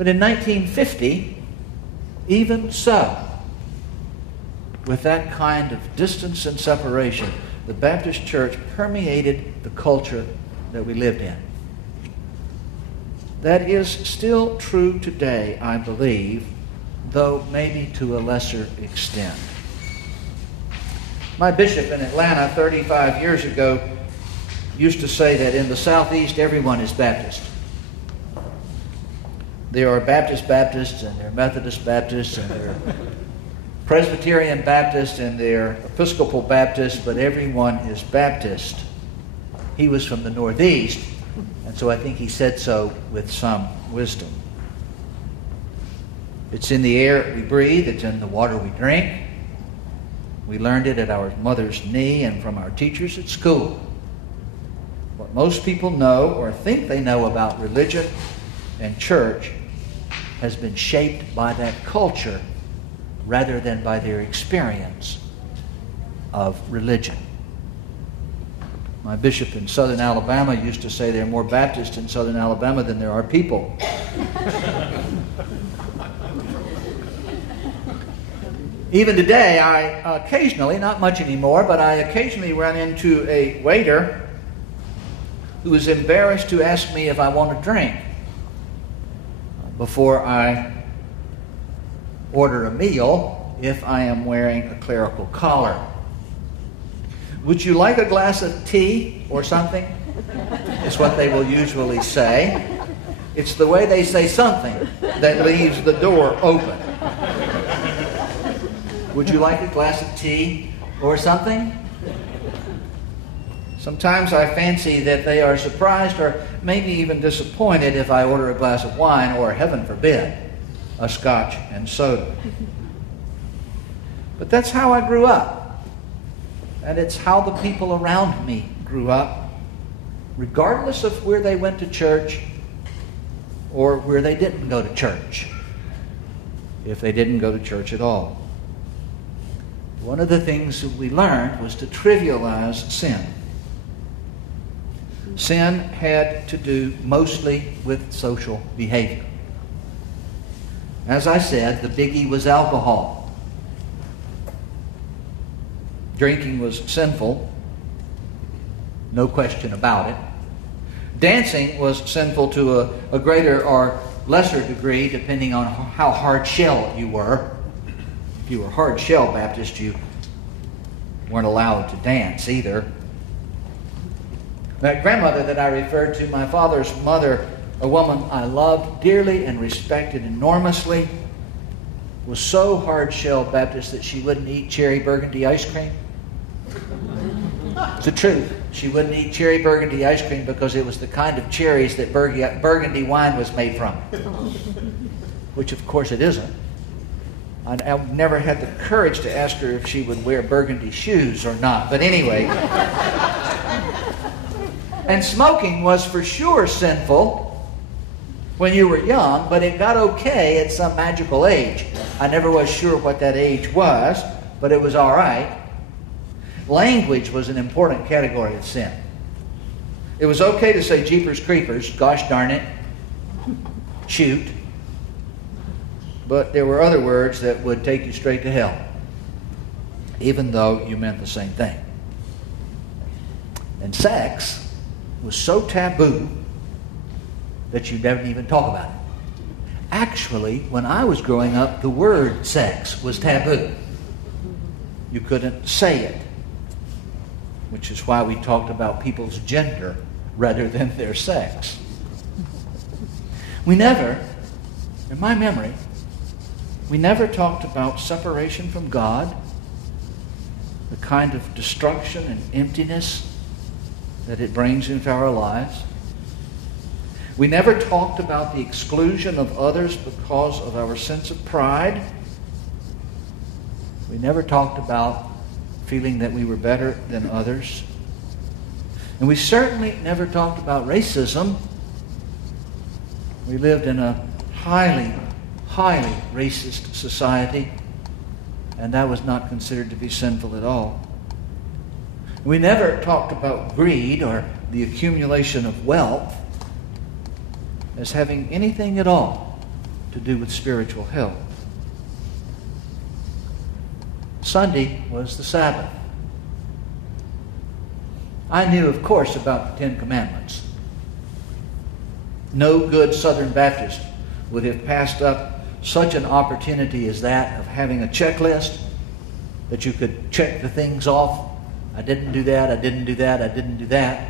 But in 1950, even so, with that kind of distance and separation, the Baptist church permeated the culture that we lived in. That is still true today, I believe, though maybe to a lesser extent. My bishop in Atlanta 35 years ago used to say that in the Southeast everyone is Baptist. There are Baptists, and there are Methodist Baptists, and there are Presbyterian Baptists, and there are Episcopal Baptists, but everyone is Baptist. He was from the Northeast, and so I think he said so with some wisdom. It's in the air we breathe. It's in the water we drink. We learned it at our mother's knee and from our teachers at school. What most people know or think they know about religion and church has been shaped by that culture rather than by their experience of religion. My bishop in southern Alabama used to say there are more Baptists in southern Alabama than there are people. Even today, I occasionally, not much anymore, but I occasionally run into a waiter who is embarrassed to ask me if I want a drink before I order a meal if I am wearing a clerical collar. Would you like a glass of tea or something? Is what they will usually say. It's the way they say something that leaves the door open. Would you like a glass of tea or something? Sometimes I fancy that they are surprised or maybe even disappointed if I order a glass of wine or, heaven forbid, a scotch and soda. But that's how I grew up. And it's how the people around me grew up, regardless of where they went to church or where they didn't go to church, if they didn't go to church at all. One of the things that we learned was to trivialize sin. Sin had to do mostly with social behavior. As I said, the biggie was alcohol. Drinking was sinful, no question about it. Dancing was sinful to a greater or lesser degree, depending on how hard shell you were. If you were hard shell Baptist, you weren't allowed to dance either. That grandmother that I referred to, my father's mother, a woman I loved dearly and respected enormously, was so hard-shell Baptist that she wouldn't eat cherry burgundy ice cream. It's the truth. She wouldn't eat cherry burgundy ice cream because it was the kind of cherries that burgundy wine was made from. Which, of course, it isn't. I never had the courage to ask her if she would wear burgundy shoes or not. But anyway. And smoking was for sure sinful when you were young, but it got okay at some magical age. I never was sure what that age was, but it was all right. Language was an important category of sin. It was okay to say jeepers creepers, gosh darn it, shoot. But there were other words that would take you straight to hell, even though you meant the same thing. And sex was so taboo that you never even talk about it. Actually, when I was growing up, the word sex was taboo. You couldn't say it, which is why we talked about people's gender rather than their sex. We never, in my memory, we never talked about separation from God, the kind of destruction and emptiness that it brings into our lives. We never talked about the exclusion of others because of our sense of pride. We never talked about feeling that we were better than others. And we certainly never talked about racism. We lived in a highly racist society, and that was not considered to be sinful at all. We never talked about greed or the accumulation of wealth as having anything at all to do with spiritual health. Sunday was the Sabbath. I knew, of course, about the Ten Commandments. No good Southern Baptist would have passed up such an opportunity as that of having a checklist that you could check the things off. I didn't do that, I didn't do that, I didn't do that.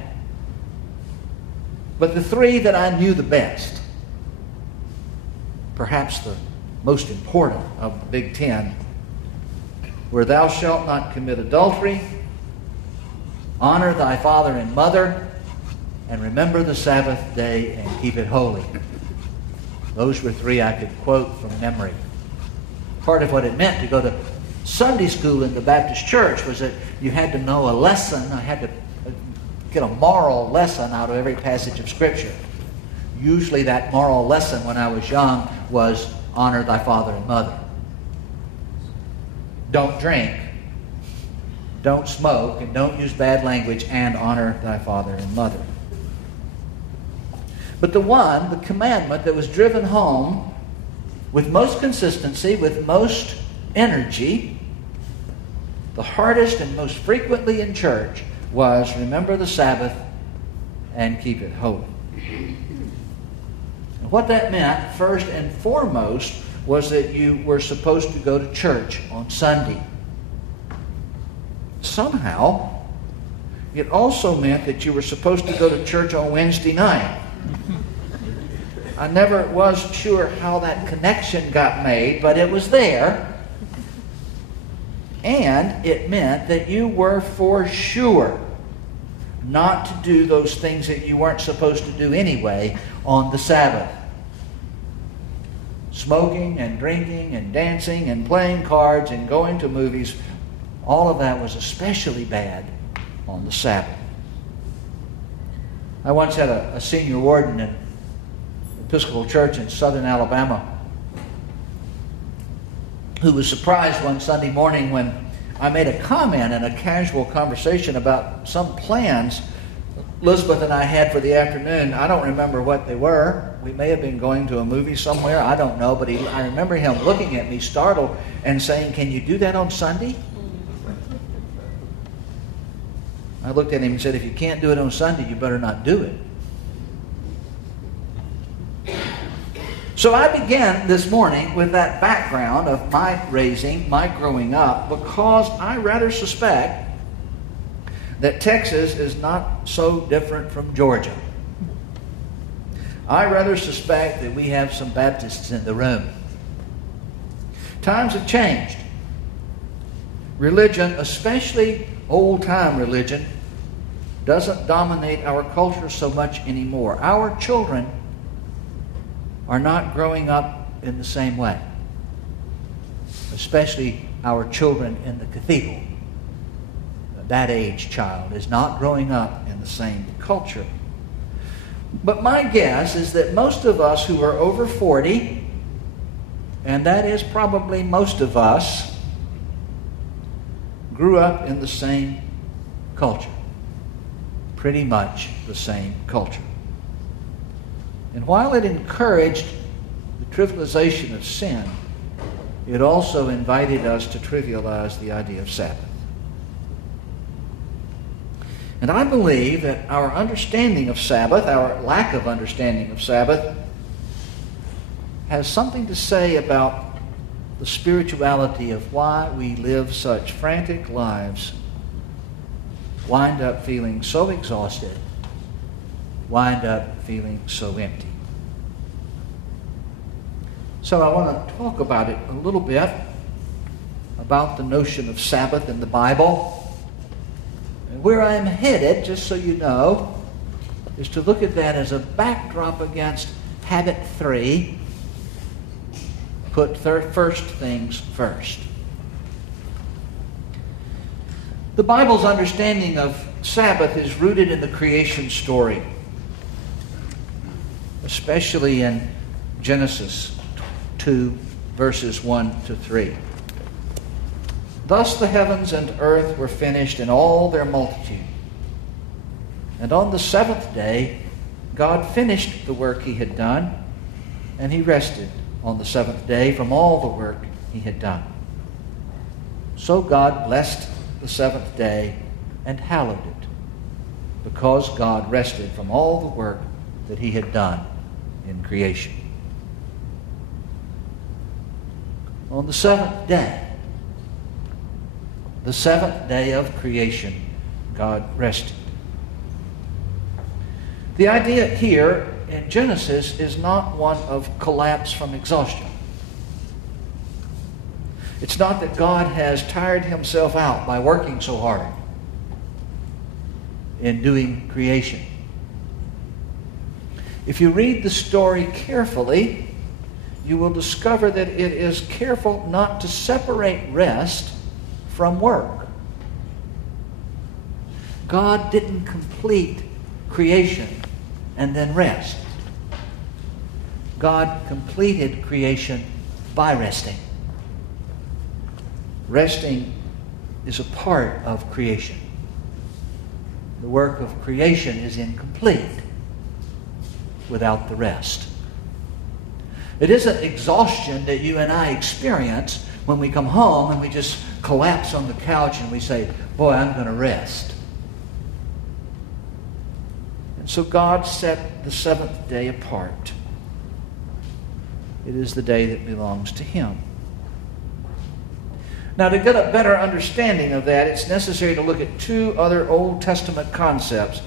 But the three that I knew the best, perhaps the most important of the Big Ten, were thou shalt not commit adultery, honor thy father and mother, and remember the Sabbath day and keep it holy. Those were three I could quote from memory. Part of what it meant to go to Sunday school in the Baptist church was that you had to know a lesson. I had to get a moral lesson out of every passage of Scripture. Usually that moral lesson when I was young was honor thy father and mother. Don't drink, don't smoke, and don't use bad language, and honor thy father and mother. But the commandment that was driven home with most consistency, with most energy, the hardest and most frequently in church, was remember the Sabbath and keep it holy. And what that meant, first and foremost, was that you were supposed to go to church on Sunday. Somehow, it also meant that you were supposed to go to church on Wednesday night. I never was sure how that connection got made, but it was there. And it meant that you were for sure not to do those things that you weren't supposed to do anyway on the Sabbath. Smoking and drinking and dancing and playing cards and going to movies, all of that was especially bad on the Sabbath. I once had a senior warden in Episcopal Church in southern Alabama who was surprised one Sunday morning when I made a comment in a casual conversation about some plans Elizabeth and I had for the afternoon. I don't remember what they were. We may have been going to a movie somewhere. I don't know. But I remember him looking at me startled and saying, "Can you do that on Sunday?" I looked at him and said, "If you can't do it on Sunday, you better not do it." So I began this morning with that background of my raising, my growing up, because I rather suspect that Texas is not so different from Georgia. I rather suspect that we have some Baptists in the room. Times have changed. Religion, especially old-time religion, doesn't dominate our culture so much anymore. Our children are not growing up in the same way, especially our children in the cathedral. That age child is not growing up in the same culture. But my guess is that most of us who are over 40, and that is probably most of us, grew up in the same culture. Pretty much the same culture. And while it encouraged the trivialization of sin, it also invited us to trivialize the idea of Sabbath. And I believe that our understanding of Sabbath, our lack of understanding of Sabbath, has something to say about the spirituality of why we live such frantic lives, wind up feeling so exhausted, wind up feeling so empty. So I want to talk about it a little bit, about the notion of Sabbath in the Bible. And where I'm headed, just so you know, is to look at that as a backdrop against habit 3, put first things first. The Bible's understanding of Sabbath is rooted in the creation story, especially in Genesis 2, verses 1 to 3. Thus the heavens and earth were finished in all their multitude. And on the seventh day, God finished the work he had done, and he rested on the seventh day from all the work he had done. So God blessed the seventh day and hallowed it, because God rested from all the work that he had done in creation. On the seventh day of creation, God rested. The idea here in Genesis is not one of collapse from exhaustion. It's not that God has tired himself out by working so hard in doing creation. If you read the story carefully, you will discover that it is careful not to separate rest from work. God didn't complete creation and then rest. God completed creation by resting. Resting is a part of creation. The work of creation is incomplete without the rest. It isn't exhaustion that you and I experience when we come home and we just collapse on the couch and we say, boy, I'm going to rest. And so God set the seventh day apart. It is the day that belongs to him. Now, to get a better understanding of that, it's necessary to look at two other Old Testament concepts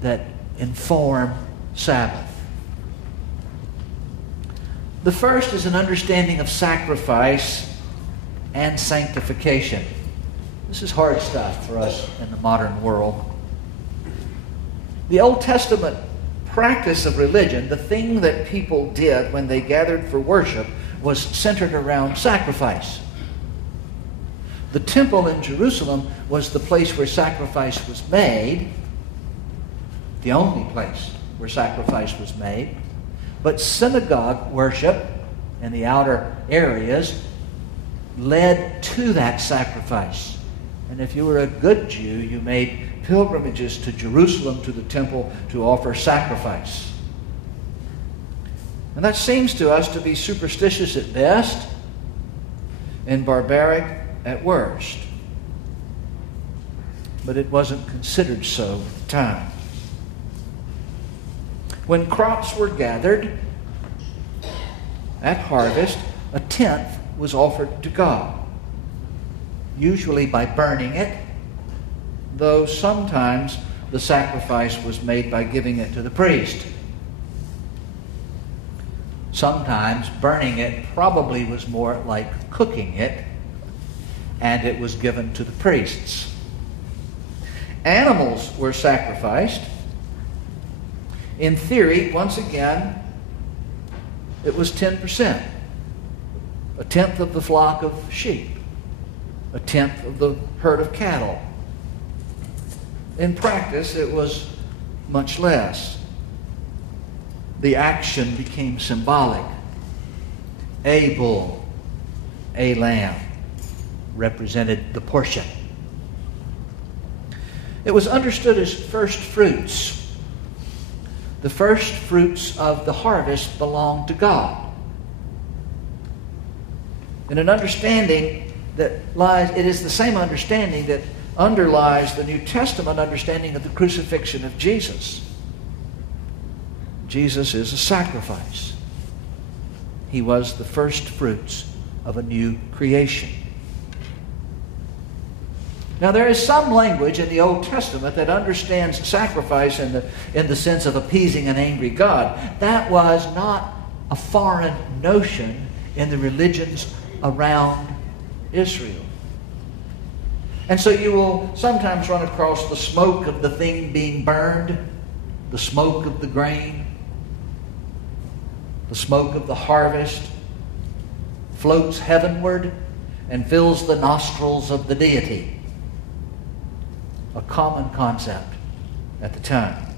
that inform Sabbath. The first is an understanding of sacrifice and sanctification. This is hard stuff for us in the modern world. The Old Testament practice of religion, the thing that people did when they gathered for worship, was centered around sacrifice. The temple in Jerusalem was the place where sacrifice was made, the only place where sacrifice was made. But synagogue worship in the outer areas led to that sacrifice. And if you were a good Jew, you made pilgrimages to Jerusalem, to the temple, to offer sacrifice. And that seems to us to be superstitious at best and barbaric at worst. But it wasn't considered so at the time. When crops were gathered at harvest, a tenth was offered to God, usually by burning it, though sometimes the sacrifice was made by giving it to the priest. Sometimes burning it probably was more like cooking it, and it was given to the priests. Animals were sacrificed. In theory, once again, it was 10%. A tenth of the flock of sheep. A tenth of the herd of cattle. In practice, it was much less. The action became symbolic. A bull, a lamb represented the portion. It was understood as first fruits. The first fruits of the harvest belonged to God. And an understanding that lies, it is the same understanding that underlies the New Testament understanding of the crucifixion of Jesus. Jesus is a sacrifice. He was the first fruits of a new creation. Now, there is some language in the Old Testament that understands sacrifice in the sense of appeasing an angry God. That was not a foreign notion in the religions around Israel. And so you will sometimes run across the smoke of the thing being burned, the smoke of the grain, the smoke of the harvest floats heavenward and fills the nostrils of the deity. A common concept at the time.